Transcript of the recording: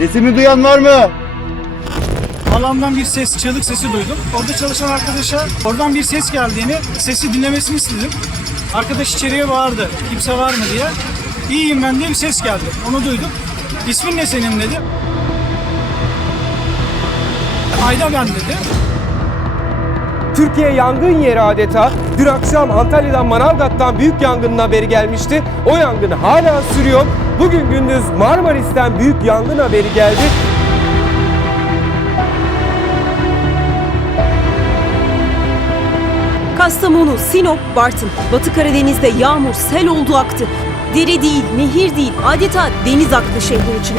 Sesimi duyan var mı? Alandan bir ses, çığlık sesi duydum. Orada çalışan arkadaşa oradan bir ses geldiğini, sesi dinlemesini istedim. Arkadaş içeriye bağırdı. Kimse var mı diye. İyiyim ben diye bir ses geldi. Onu duydum. İsmin ne senin dedi. Ayda ben dedi. Türkiye yangın yeri adeta. Dün akşam Antalya'dan Manavgat'tan büyük yangının haberi gelmişti. O yangın hala sürüyor. Bugün gündüz Marmaris'ten büyük yangın haberi geldi. Kastamonu, Sinop, Bartın. Batı Karadeniz'de yağmur, sel oldu aktı. Dere değil, nehir değil, adeta deniz aktı şehrin içine.